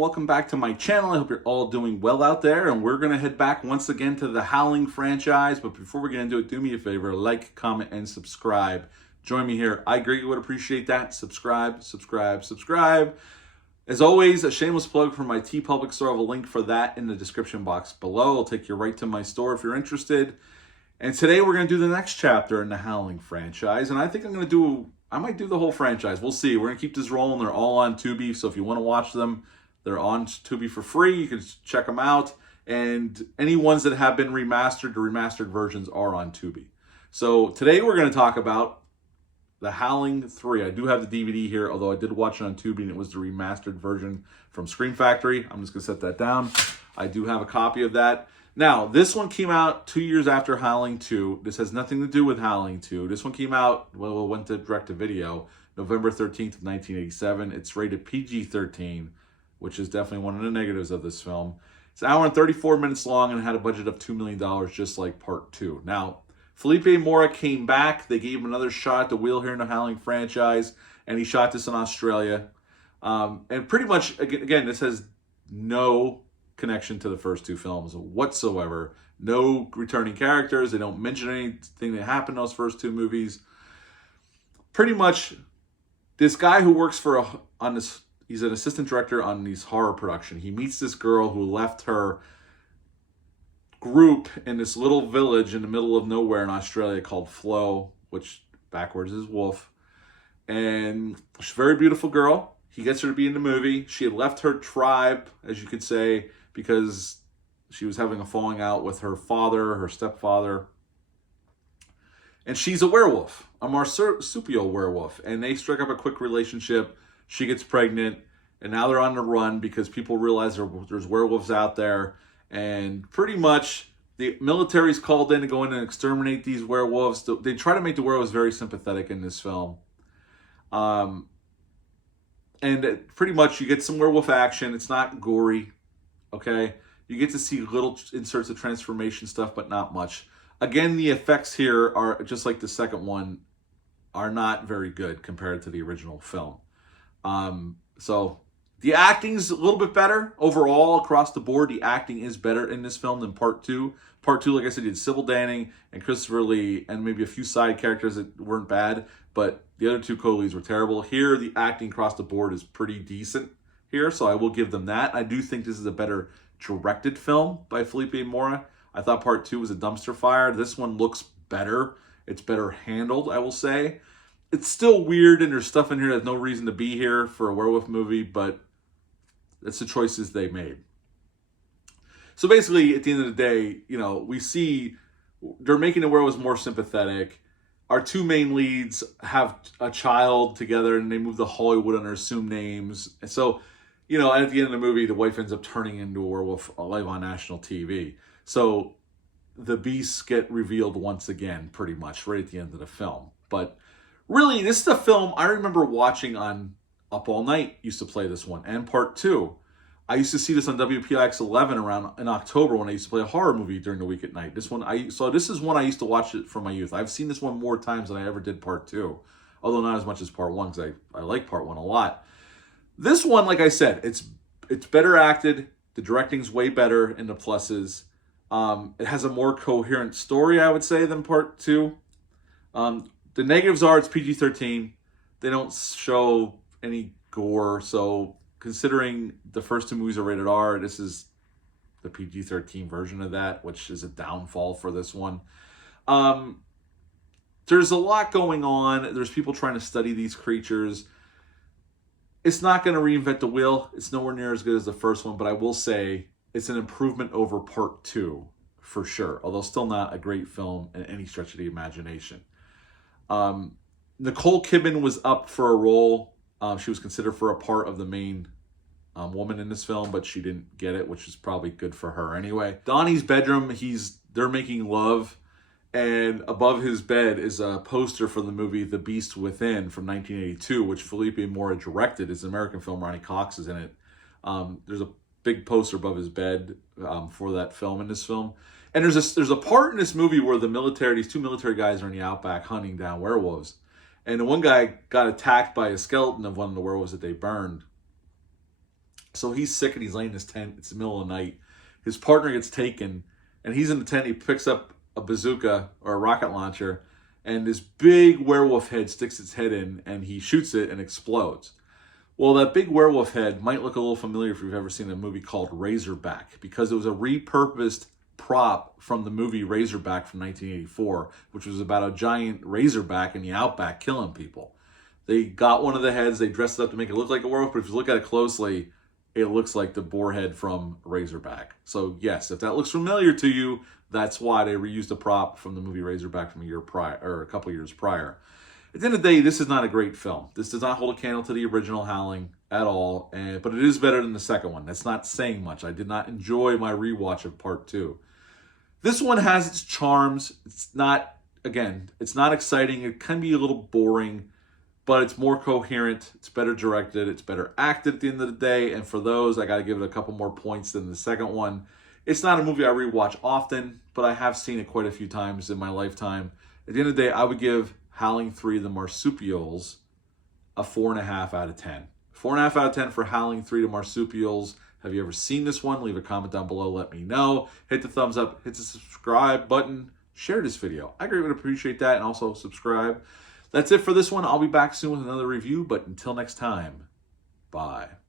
welcome back to my channel. I hope you're all doing well out there, and we're going to head back once again to the Howling franchise. But before we get into it, do me a favor, like, comment, and subscribe. Join me here. I greatly would appreciate that. Subscribe. As always, a shameless plug for my TeePublic store. I have a link for that in the description box below. I'll take you right to my store if you're interested. And today we're going to do the next chapter in the Howling franchise, and I think I might do the whole franchise. We'll see. We're going to keep this rolling. They're all on Tubi, so if you want to watch them, they're on Tubi for free. You can check them out. And any ones that have been remastered, the remastered versions are on Tubi. So today we're going to talk about The Howling 3. I do have the DVD here, although I did watch it on Tubi, and it was the remastered version from Scream Factory. I'm just going to set that down. I do have a copy of that. Now, this one came out 2 years after Howling 2. This has nothing to do with Howling 2. This one came out, well, it went to direct-to-video, November 13th of 1987. It's rated PG-13, which is definitely one of the negatives of this film. It's an hour and 34 minutes long and had a budget of $2 million, just like Part 2. Now, Felipe Mora came back. They gave him another shot at the wheel here in the Howling franchise, and he shot this in Australia. And pretty much, again, this has no connection to the first two films whatsoever. No returning characters. They don't mention anything that happened in those first two movies. Pretty much, this guy who works he's an assistant director on these horror production. He meets this girl who left her group in this little village in the middle of nowhere in Australia called Flo, which backwards is wolf. And she's a very beautiful girl. He gets her to be in the movie. She had left her tribe, as you could say, because she was having a falling out with her father, her stepfather. And she's a werewolf, a marsupial werewolf. And they strike up a quick relationship. She gets pregnant, and now they're on the run because people realize there's werewolves out there. And pretty much the military's called in to go in and exterminate these werewolves. They try to make the werewolves very sympathetic in this film. And pretty much you get some werewolf action. It's not gory, okay? You get to see little inserts of transformation stuff, but not much. Again, the effects here are, just like the second one, are not very good compared to the original film. So the acting's a little bit better overall across the board. The acting is better in this film than Part 2. Part 2, like I said, you had Sybil Danning and Christopher Lee and maybe a few side characters that weren't bad, but the other two co-leads were terrible. Here, the acting across the board is pretty decent here, so I will give them that. I do think this is a better directed film by Felipe Mora. I thought Part 2 was a dumpster fire. This one looks better. It's better handled, I will say. It's still weird, and there's stuff in here that has no reason to be here for a werewolf movie, but that's the choices they made. So basically, at the end of the day, we see they're making the werewolves more sympathetic. Our two main leads have a child together, and they move to Hollywood under assumed names. And so, at the end of the movie, the wife ends up turning into a werewolf live on national TV. So the beasts get revealed once again, pretty much, right at the end of the film. But really, this is a film I remember watching on Up All Night. Used to play this one, and Part 2. I used to see this on WPIX 11 around in October when I used to play a horror movie during the week at night. This is one I used to watch it from my youth. I've seen this one more times than I ever did Part 2, although not as much as Part 1 because I like Part 1 a lot. This one, like I said, it's better acted. The directing's way better in the pluses. It has a more coherent story, I would say, than Part 2. The negatives are it's PG-13. They don't show any gore, so considering the first two movies are rated R, this is the PG-13 version of that, which is a downfall for this one. There's a lot going on. There's people trying to study these creatures. It's not going to reinvent the wheel. It's nowhere near as good as the first one, but I will say it's an improvement over Part 2 for sure, although still not a great film in any stretch of the imagination. Nicole Kidman was up for a role. She was considered for a part of the main woman in this film, but she didn't get it, which is probably good for her anyway. Donnie's bedroom, they're making love, and above his bed is a poster for the movie The Beast Within from 1982, which Felipe Mora directed. It's an American film. Ronnie Cox is in it. There's a big poster above his bed for that film in this film. And there's a part in this movie where these two military guys are in the outback hunting down werewolves. And the one guy got attacked by a skeleton of one of the werewolves that they burned. So he's sick and he's laying in his tent. It's the middle of the night. His partner gets taken, and he's in the tent. He picks up a bazooka or a rocket launcher, and this big werewolf head sticks its head in, and he shoots it and explodes. Well, that big werewolf head might look a little familiar if you've ever seen a movie called Razorback, because it was a repurposed prop from the movie Razorback from 1984, which was about a giant razorback in the outback killing people. They got one of the heads, they dressed it up to make it look like a werewolf, but if you look at it closely, it looks like the boar head from Razorback. So yes, if that looks familiar to you, that's why they reused a prop from the movie Razorback from a year prior, or a couple years prior. At the end of the day, this is not a great film. This does not hold a candle to the original Howling at all, but it is better than the second one. That's not saying much. I did not enjoy my rewatch of part 2. This one has its charms. It's not, again, it's not exciting. It can be a little boring, but it's more coherent. It's better directed. It's better acted at the end of the day. And for those, I got to give it a couple more points than the second one. It's not a movie I rewatch often, but I have seen it quite a few times in my lifetime. At the end of the day, I would give Howling 3, The Marsupials, a 4.5 out of 10. 4.5 out of 10 for Howling 3, The Marsupials. Have you ever seen this one? Leave a comment down below. Let me know. Hit the thumbs up. Hit the subscribe button. Share this video. I greatly would appreciate that. And also subscribe. That's it for this one. I'll be back soon with another review. But until next time, bye.